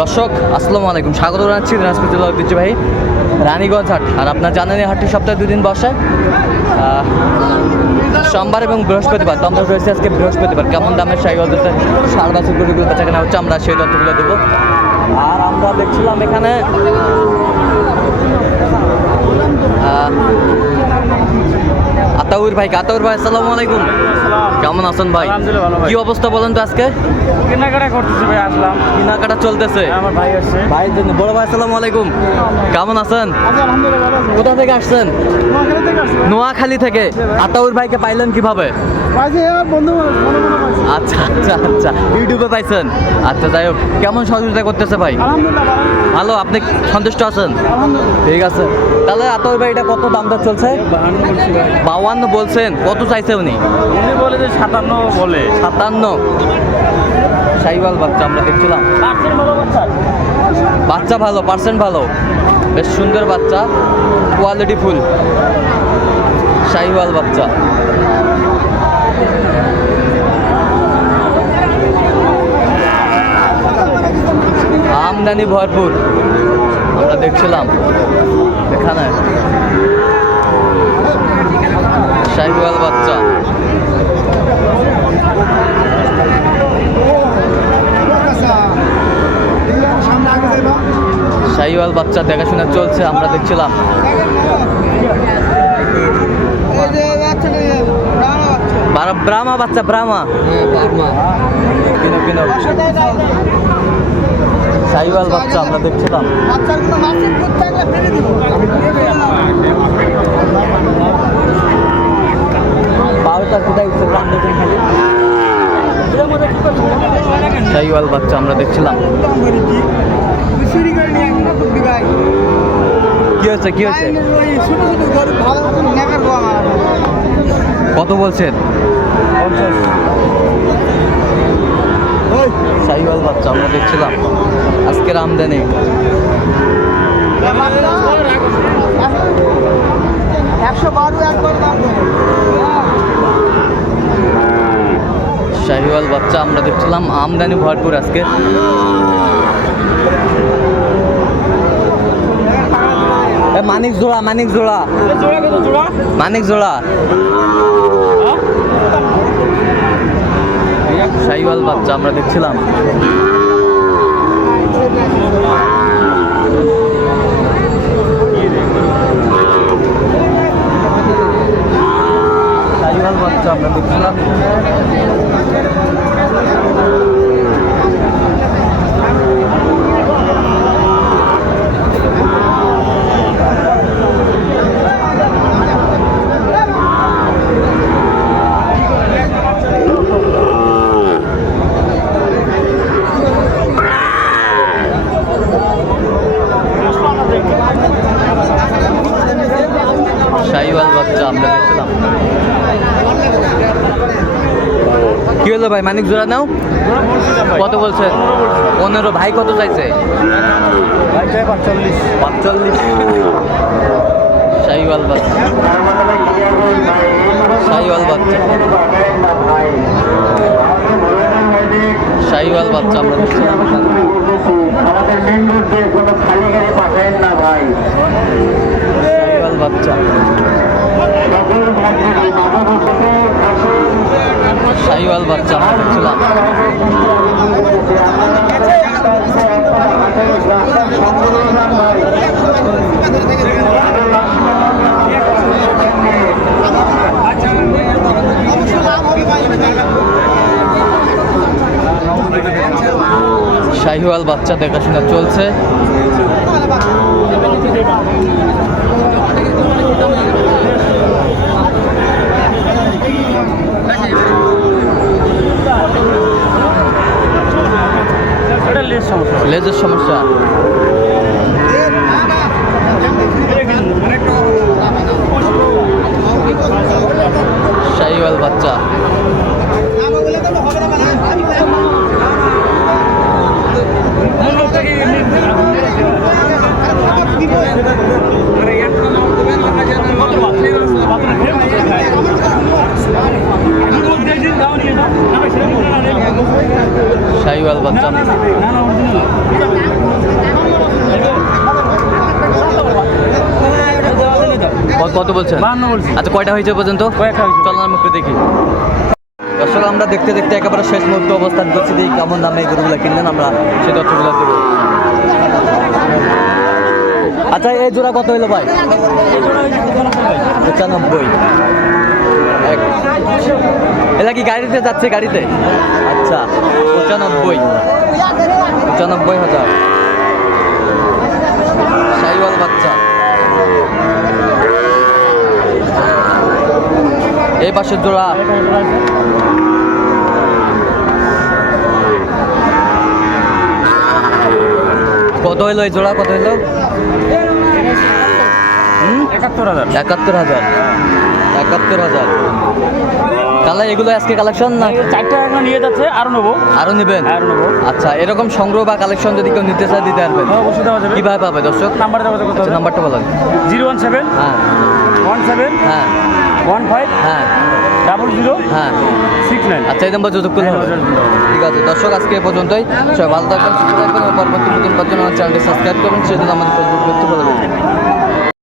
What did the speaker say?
দর্শক, আসসালামু আলাইকুম। স্বাগত জানাচ্ছি দিনাজপুর জেলা ঐতিহ্যবাহী রানীগঞ্জ হাট। আর আপনার জানেন এই হাটটি সপ্তাহে দুদিন বসে। সোমবার এবং বৃহস্পতিবার, তো আমরা রয়েছে আজকে বৃহস্পতিবার। কেমন দামের সাই গজতে সার বাছুর গরুগুলো বেচা কেনা হচ্ছে, আমরা সেই তথ্যগুলো দেবো। আর আমরা দেখছিলাম এখানে আতাউর ভাই আতাউর ভাই আসসালামু আলাইকুম। কেমন আছেন ভাই। কি অবস্থা বলেন তো আজকে? কেনাকাটা করতেছি ভাই আসলাম। কেনাকাটা চলতেছে। আমার ভাই আসছে। ভাইয়ের জন্য বড় ভাই আসসালামু আলাইকুম। কেমন আছেন? কোথা থেকে আসছেন? নোয়াখালী থেকে আসছে নোয়াখালী থেকে। আতাউর ভাইকে পাইলেন কীভাবে? ভাই যে আমার বন্ধু মনে আচ্ছা আচ্ছা আচ্ছা। ইউটিউবে পাইছেন? আচ্ছা যাই হোক। কেমন সহযোগিতা করতেছে ভাই? ভালো আপনি সন্তুষ্ট আছেন? ঠিক আছে। তাহলে আতাউর ভাই এটা কত দাম দর চলছে? বাহান্ন বাউান্ন বলছেন কত চাইছে উনি? উনি বলে যে সাতান্ন বলে। সাতান্ন? সাইওয়াল বাচ্চা আমরা দেখছিলাম। বাচ্চা? ভালো পার্সেন্ট ভালো। বেশ সুন্দর বাচ্চা কোয়ালিটি ফুল। শাহিওয়াল বাচ্চা। আমদানি ভরপুর আমরা দেখছিলাম। এখানে। শাহিওয়াল বাচ্চা। শাহিওয়াল বাচ্চা দেখাশোনা চলছে আমরা দেখছিলাম। বারা- ব্রাহ্মা বাচ্চা ব্রাহ্মা। কিনো কিনো শাহিওয়াল বাচ্চা আমরা দেখছিলাম। শাহিওয়াল বাচ্চা আমরা দেখছিলাম। কি হয়েছে কি হয়েছে? কত বলছেন? শাহিওয়াল বাচ্চা আমরা দেখছিলাম। আজকের আমদানি। একশো বারো একবার শাহিওয়াল বাচ্চা আমরা দেখছিলাম, আমদানি ভরপুর আজকে। মানিক জোড়া মানিক জোড়া। মানিক জোড়া। শাহিওয়াল বাচ্চা আমরা দেখছিলাম শাহিওয়াল বাচ্চা আমরা দেখছিলাম শাহিওয়াল বাচ্চা আমরা দেখছিলাম কি হলো ভাই? মানিক জোড়া নাও। কত বলছে? পনেরো। ভাই কত চাইছে? পাঁচচল্লিশ। পাঁচচল্লিশ। শাহিওয়াল বাচ্চা। শাহিওয়াল বাচ্চা। শাহিওয়াল বাচ্চা আমরা দেখছিলাম আমাদের মেন রোড দিয়ে কোনো খালি গাড়ি পাঠাবেন না ভাই শাহিওয়াল বাচ্চা সকল ভক্তকে নববর্ষকে শাহিওয়াল বাচ্চা আমরা শাহিওয়াল বাচ্চা দেখাশোনা চলছে। শাহিওয়াল বাচ্চা। কত বলছেন? আচ্ছা কয়টা হয়েছে পর্যন্ত? কয়েকটা হয়েছে। চল আমরা দেখি। দর্শক আমরা দেখতে দেখতে একেবারে শেষ মুহূর্তে অবস্থান করছি, দেখি কেমন দামে এই গরুগুলো কিনলেন আমরা সেই তথ্যগুলো দেবো। আচ্ছা এই জোড়া কত হইল ভাই? পঁচানব্বই। এটা কি গাড়িতে যাচ্ছে গাড়িতে? আচ্ছা পঁচানব্বই। পঁচানব্বই হাজার। সাইওয়াল বাচ্চা। এই পাশের জোড়া কত হইল এই জোড়া? কত হইল? একাত্তর হাজার। একাত্তর হাজার। একাত্তর হাজার। তাহলে এগুলো আজকে কালেকশন না? চারটে এখন নিয়ে যাচ্ছে আরও নেব। আরও নেবেন? আরও নেব। আচ্ছা এরকম সংগ্রহ বা কালেকশন যদি কেউ নিতে চায় দিতে পারবেন। হ্যাঁ, অবশ্যই দেওয়া যাবে। কীভাবে পাবে দর্শক? নাম্বার দেওয়া যাবে আচ্ছা নাম্বারটা বলেন। জিরো ওয়ান সেভেন হ্যাঁ। ওয়ান সেভেন হ্যাঁ। ওয়ান ফাইভ হ্যাঁ। ডাবল জিরো হ্যাঁ। সিক্স নাইন আচ্ছা এই নাম্বার যোগাযোগ ঠিক আছে দর্শক আজকে এ পর্যন্তই। সবাই ভালো থাকবেন সুস্থ থাকবেন পরবর্তী নতুন পাঁচজন আমার চ্যানেলটি সাবস্ক্রাইব করবেন। সেজন্য আমাদের ফেসবুক করতে